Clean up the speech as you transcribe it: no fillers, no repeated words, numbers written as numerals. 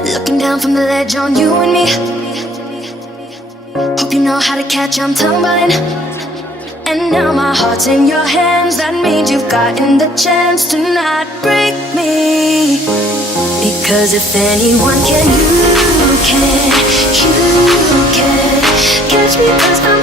Looking down from the ledge on you and me. Hope you know how to catch, I'm tumbling. And now my heart's in your hands. That means you've gotten the chance to not break me. Because if anyone can, you can. You can catch me 'cause I'm